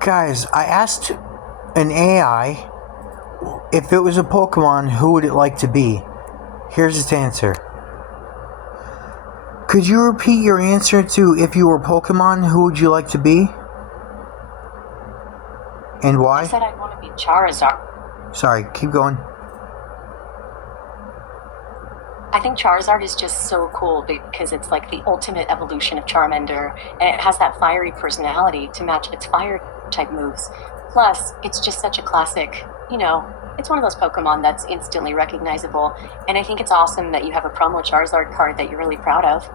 Guys, I asked an AI if it was a Pokemon, who would it like to be? Here's its answer. Could you repeat your answer to if you were Pokemon, who would you like to be? And I why? said I'd want to be Charizard. Sorry, keep going. I think Charizard is just so cool because it's like the ultimate evolution of Charmander, and it has that fiery personality to match its fire type moves. Plus, it's just such a classic, it's one of those Pokemon that's instantly recognizable, and I think it's awesome that you have a promo Charizard card that you're really proud of.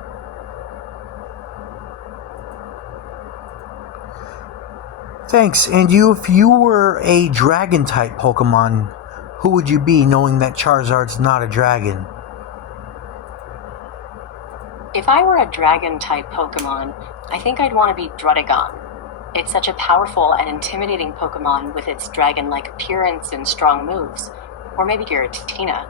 Thanks. And if you were a dragon type Pokemon, who would you be, knowing that Charizard's not a dragon? If I were a dragon type Pokemon, I think I'd want to be Druddigon. It's such a powerful and intimidating Pokemon with its dragon-like appearance and strong moves. Or maybe Giratina.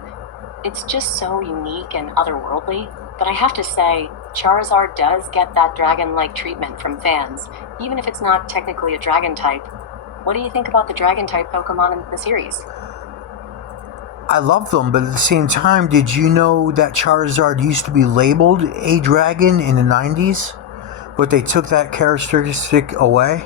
It's just so unique and otherworldly, but I have to say, Charizard does get that dragon-like treatment from fans, even if it's not technically a dragon type. What do you think about the dragon type Pokemon in the series? I love them, but at the same time, did you know that Charizard used to be labeled a dragon in the 90s? But they took that characteristic away?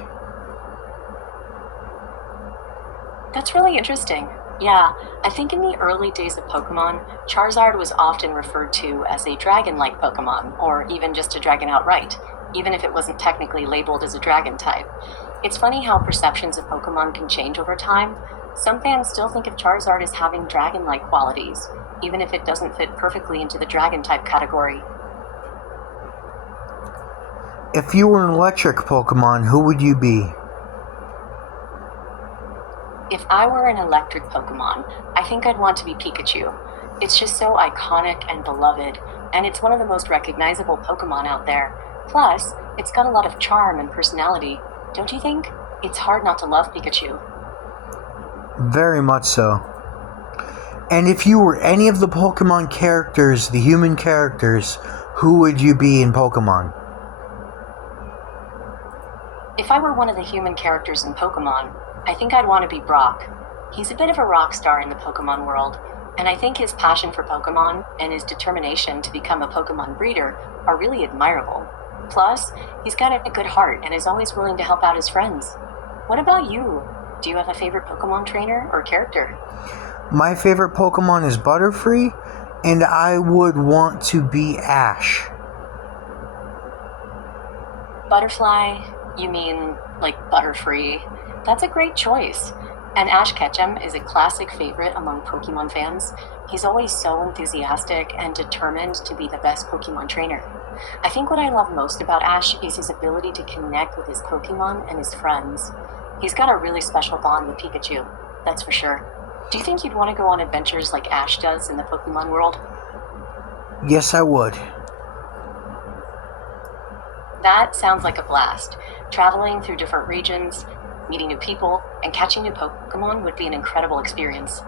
That's really interesting. Yeah, I think in the early days of Pokemon, Charizard was often referred to as a dragon-like Pokemon, or even just a dragon outright, even if it wasn't technically labeled as a dragon type. It's funny how perceptions of Pokemon can change over time. Some fans still think of Charizard as having dragon-like qualities, even if it doesn't fit perfectly into the dragon type category. If you were an electric Pokemon, who would you be? If I were an electric Pokemon, I think I'd want to be Pikachu. It's just so iconic and beloved, and it's one of the most recognizable Pokemon out there. Plus, it's got a lot of charm and personality, don't you think? It's hard not to love Pikachu. Very much so. And if you were any of the Pokemon characters, the human characters, who would you be in Pokemon? If I were one of the human characters in Pokemon, I think I'd want to be Brock. He's a bit of a rock star in the Pokemon world, and I think his passion for Pokemon and his determination to become a Pokemon breeder are really admirable. Plus, he's got a good heart and is always willing to help out his friends. What about you? Do you have a favorite Pokemon trainer or character? My favorite Pokemon is Butterfree, and I would want to be Ash. Butterfly? You mean like Butterfree? That's a great choice. And Ash Ketchum is a classic favorite among Pokemon fans. He's always so enthusiastic and determined to be the best Pokemon trainer. I think what I love most about Ash is his ability to connect with his Pokemon and his friends. He's got a really special bond with Pikachu, that's for sure. Do you think you'd want to go on adventures like Ash does in the Pokemon world? Yes, I would. That sounds like a blast. Traveling through different regions, meeting new people, and catching new Pokemon would be an incredible experience.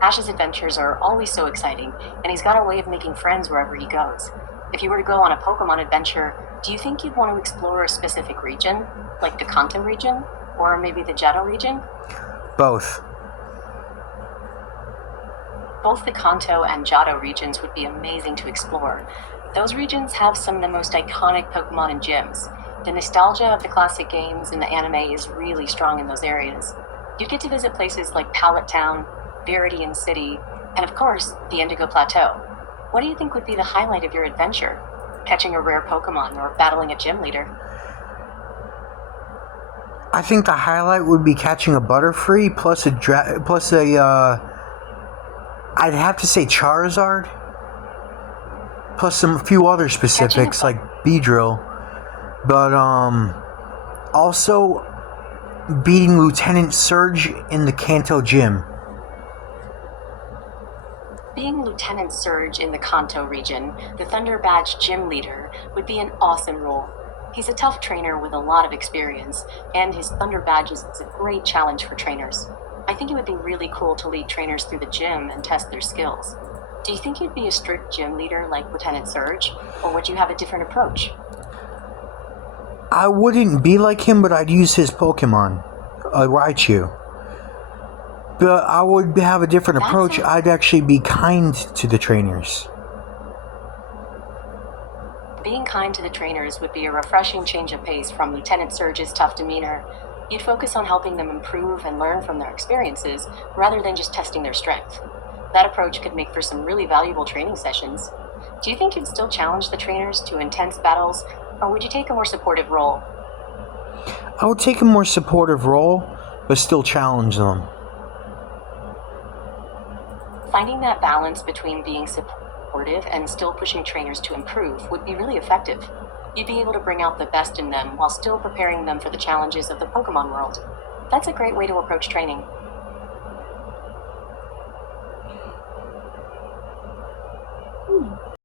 Ash's adventures are always so exciting, and he's got a way of making friends wherever he goes. If you were to go on a Pokemon adventure, do you think you'd want to explore a specific region, like the Kanto region, or maybe the Johto region? Both. Both the Kanto and Johto regions would be amazing to explore. Those regions have some of the most iconic Pokemon and gyms. The nostalgia of the classic games and the anime is really strong in those areas. You'd get to visit places like Pallet Town, Viridian City, and of course, the Indigo Plateau. What do you think would be the highlight of your adventure? Catching a rare Pokemon or battling a gym leader? I think the highlight would be catching a Butterfree I'd have to say Charizard, plus some few other specifics like Beedrill, but also beating Lieutenant Surge in the Kanto Gym. Being Lieutenant Surge in the Kanto region, the Thunder Badge gym leader, would be an awesome role. He's a tough trainer with a lot of experience, and his Thunder Badge is a great challenge for trainers. I think it would be really cool to lead trainers through the gym and test their skills. Do you think you'd be a strict gym leader like Lieutenant Surge, or would you have a different approach? I wouldn't be like him, but I'd use his Pokemon. a Raichu. But I would have a different approach. I'd actually be kind to the trainers. Being kind to the trainers would be a refreshing change of pace from Lieutenant Surge's tough demeanor. You'd focus on helping them improve and learn from their experiences, rather than just testing their strength. That approach could make for some really valuable training sessions. Do you think you'd still challenge the trainers to intense battles, or would you take a more supportive role? I would take a more supportive role, but still challenge them. Finding that balance between being supportive and still pushing trainers to improve would be really effective. You'd be able to bring out the best in them while still preparing them for the challenges of the Pokemon world. That's a great way to approach training.